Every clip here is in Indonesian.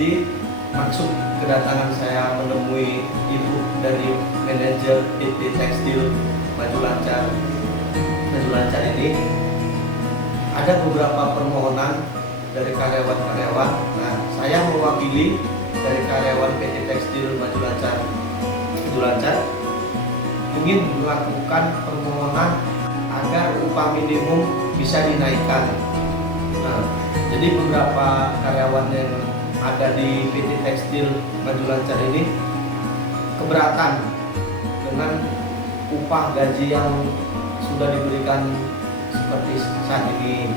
Jadi maksud kedatangan saya menemui Ibu dari manajer PT Tekstil Maju Lancar ini, ada beberapa permohonan dari karyawan-karyawan. Nah, saya mewakili dari karyawan PT Tekstil Maju Lancar ingin melakukan permohonan agar upah minimum bisa dinaikkan. Nah, jadi beberapa karyawan yang ada di PT Tekstil Maju Lancar ini keberatan dengan upah gaji yang sudah diberikan seperti saat ini.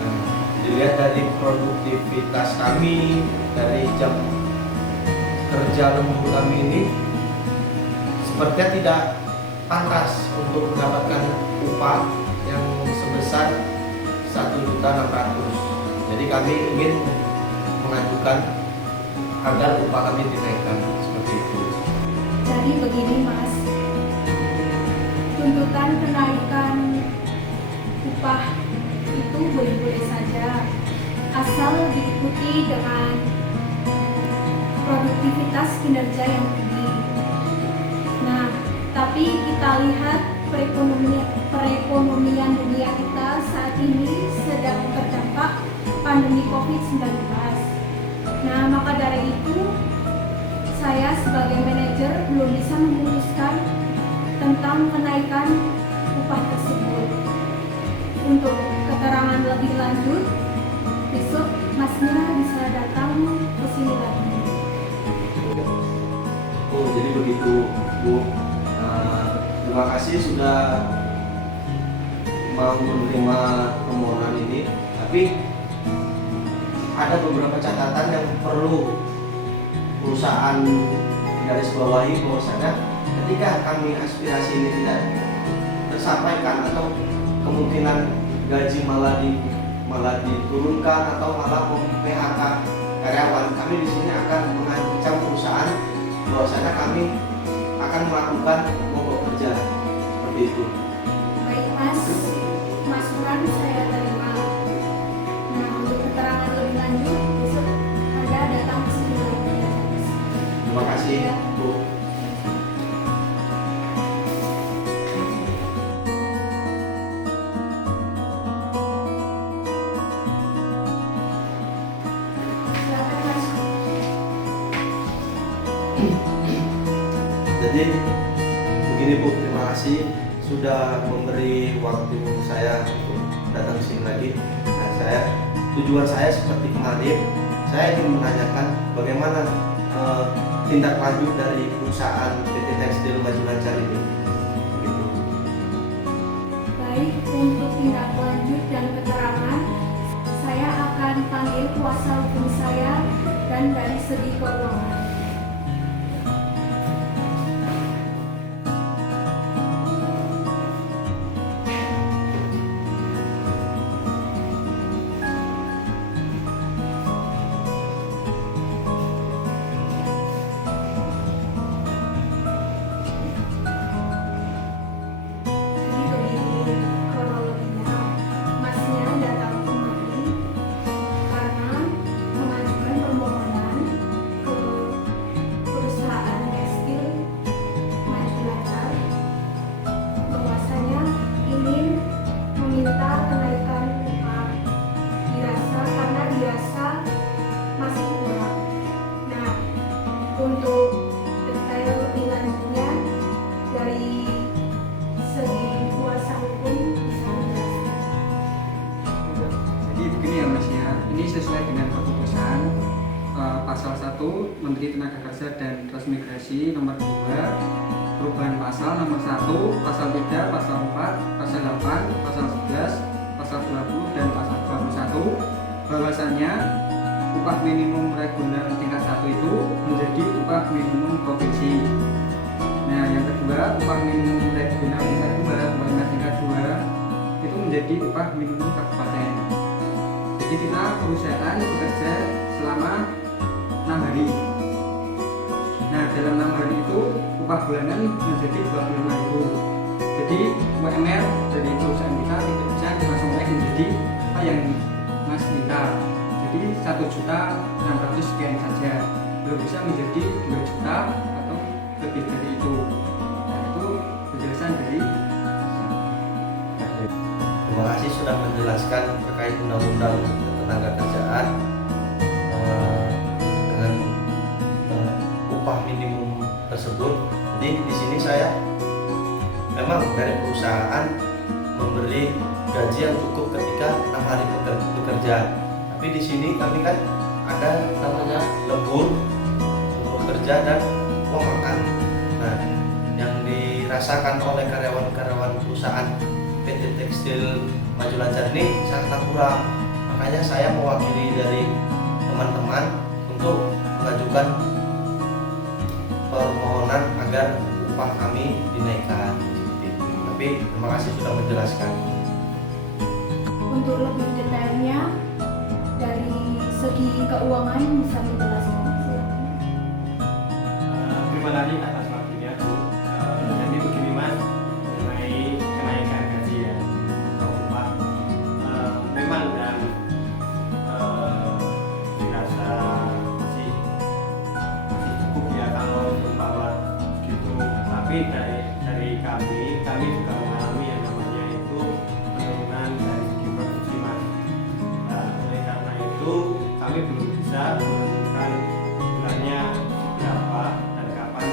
Nah, dilihat dari produktivitas kami, dari jam kerja lembur kami ini, sepertinya tidak pantas untuk mendapatkan upah yang sebesar 1.600.000. Jadi kami ingin mengajukan agar upah kami dinaikkan seperti itu. Jadi begini Mas, tuntutan kenaikan upah itu boleh-boleh saja asal diikuti dengan produktivitas kinerja yang tinggi. Nah, tapi kita lihat perekonomian dunia kita saat ini sedang terdampak pandemi COVID-19. Nah, maka dari itu saya sebagai manajer belum bisa memutuskan tentang kenaikan upah tersebut. Untuk keterangan lebih lanjut, besok Masnya bisa datang ke sini lagi. Oh, jadi begitu, Bu. Terima kasih sudah mau menerima permohonan ini. Tapi ada beberapa catatan yang perlu perusahaan garis bawahi, bahwasanya ketika kami aspirasi ini tidak tersampaikan atau kemungkinan gaji malah diturunkan atau malah PHK karyawan, kami di sini akan mengancam perusahaan bahwasanya kami akan melakukan mogok kerja seperti itu. Baik Mas, masukan saya terima. Nah, untuk keterangan lebih lanjut besok Anda datang ke sini lagi. Terima kasih, Bu. Silakan Mas. Jadi begini, Bu, terima kasih sudah memberi waktu saya untuk datang ke sini lagi. Nah, tujuan saya seperti kemarin, saya ingin menanyakan bagaimana tindak lanjut dari perusahaan PT Tekstil Maju Lancar ini. Begitu. Baik, untuk tindak lanjut dan keterangan, saya akan panggil kuasa hukum saya dan dari segi keuangan. Jadi begini kronologinya, Masnya datang kemari karena mengajukan permohonan ke perusahaan tekstil Maju Lancar bahwasanya ingin meminta kenaikan upah karena dirasa masih kurang. Nah, untuk detail lebih lanjutnya dari segi kuasa hukum bisa menjelaskan. Jadi begini ya Mas ya, ini sesuai dengan keputusan pasal 1 Menteri Tenaga Kerja dan Transmigrasi nomor 2, perubahan pasal nomor 1, pasal 3, pasal 4, pasal 8, pasal 11, pasal 20 dan pasal 21, bahwasannya upah minimum reguler tingkat 1 itu menjadi upah minimum provinsi. Nah, yang kedua, upah minimum regional tingkat 2, UMR tingkat 2 itu menjadi upah minimum kabupaten. Jadi kita perusahaan bekerja selama 6 hari. Nah, dalam 6 hari itu upah bulanan menjadi 25.000. Jadi UMR dari perusahaan kita tidak bisa langsung naik menjadi apa yang Mas minta. menjadi 1.600.000 sekian saja, belum bisa menjadi 2 juta atau lebih dari itu. Nah, itu penjelasan dari Terima kasih sudah menjelaskan terkait undang-undang ketenaga kerjaan dengan upah minimum tersebut. Jadi di sini saya memang dari perusahaan memberi gaji yang cukup ketika 6 hari bekerja. Tapi di sini kami kan ada namanya lembur untuk bekerja dan uang makan. Nah, yang dirasakan oleh karyawan-karyawan perusahaan PT Tekstil Maju Lancar ini sangat kurang. Makanya saya mewakili dari teman-teman untuk mengajukan permohonan agar upah kami dinaikkan. Tapi terima kasih sudah menjelaskan. Untuk lebih detailnya dari segi keuangan bisa menjelaskan. Silakan. Terima kasih atas waktunya, Bu. Jadi begini, Mas, mengenai kenaikan gaji ya atau upah, memang dan dirasa masih cukup ya kalau umpama gitu. Tapi dari kami juga mengalami yang namanya itu penurunan dari segi produksi, Mas. Oleh karena itu kami belum bisa menentukan bulannya berapa dan kapan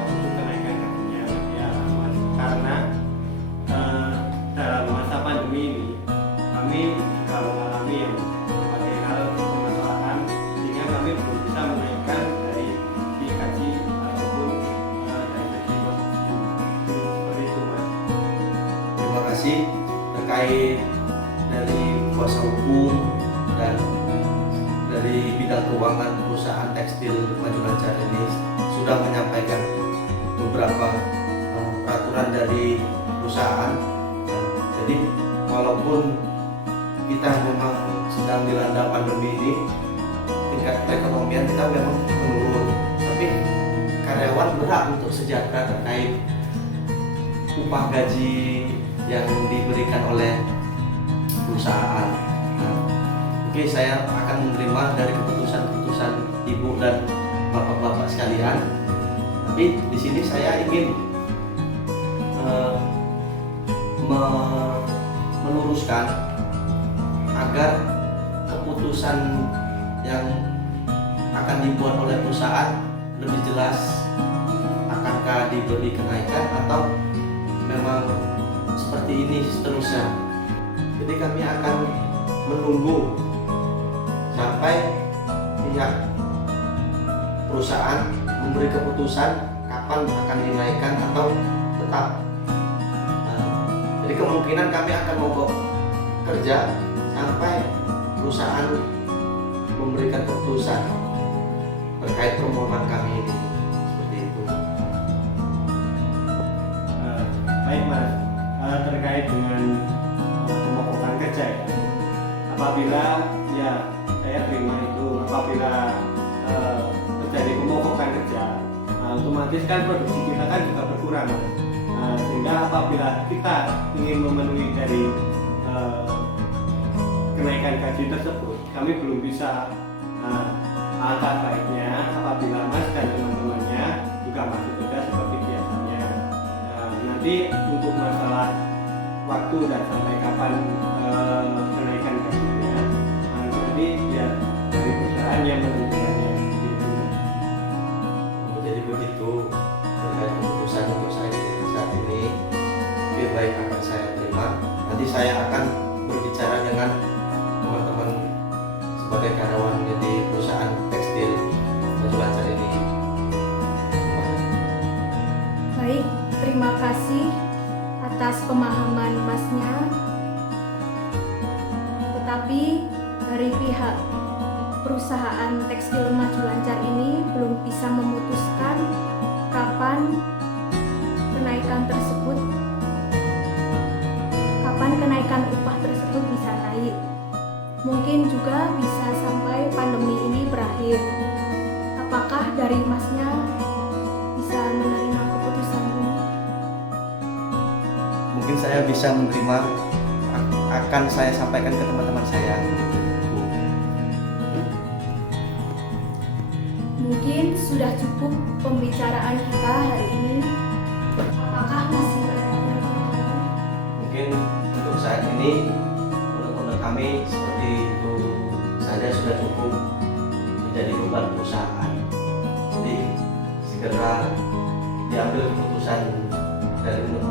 untuk kenaikan gajinya ya, Mas. Karena dalam masa pandemi ini kami juga mengalami yang berbagai hal permasalahan sehingga kami belum bisa menaikkan dari segi gaji ataupun dari segi produksi seperti itu, Mas. Terima kasih terkait dari kuasa hukum dan dari bidang keuangan perusahaan tekstil Maju Lancar ini sudah menyampaikan beberapa peraturan dari perusahaan. Jadi walaupun kita memang sedang dilanda pandemi ini, tingkat perekonomian kita memang menurun, tapi karyawan berhak untuk sejahtera terkait upah gaji yang diberikan oleh perusahaan. Nah, oke, saya akan menerima dari keputusan-keputusan ibu dan bapak-bapak sekalian. Tapi di sini saya ingin meluruskan agar keputusan yang akan dibuat oleh perusahaan lebih jelas, akankah diberi kenaikan atau memang seperti ini seterusnya. Jadi kami akan menunggu sampai pihak perusahaan memberi keputusan kapan akan dinaikkan atau tetap. Jadi kemungkinan kami akan mogok kerja sampai perusahaan memberikan keputusan terkait permohonan kami ini. Seperti itu. Baik, Mas. Terkait dengan pemogokan kerja ya, apabila ya saya terima itu, apabila terjadi pemogokan kerja, otomatis kan produksi kita kan juga berkurang, Mas. Sehingga apabila kita ingin memenuhi dari kenaikan gaji tersebut, kami belum bisa. Alangkah baiknya apabila Mas dan teman-temannya juga masih kerja seperti biasanya. Nanti untuk masalah waktu dan sampai kapan kenaikan gajinya, nanti ya dari perusahaan yang menentukannya. Jadi begitu terkait keputusan untuk saya saat ini, lebih baik akan saya terima. Nanti saya akan berbicara dengan teman-teman sebagai karyawannya di perusahaan tekstil Maju Lancar ini. Baik, terima kasih atas pemahaman Masnya. Tetapi dari pihak perusahaan tekstil Maju Lancar ini belum bisa memutuskan kapan kenaikan upah tersebut bisa naik. Mungkin juga bisa sampai pandemi ini berakhir. Apakah dari Masnya bisa menerima keputusan ini? Mungkin saya bisa menerima, akan saya sampaikan ke teman-teman saya. Mungkin sudah cukup pembicaraan kita hari ini. Apakah masih ada pertanyaan? Mungkin untuk saat ini menurut kami seperti itu saja sudah cukup menjadi beban perusahaan. Jadi segera diambil keputusan dari menurut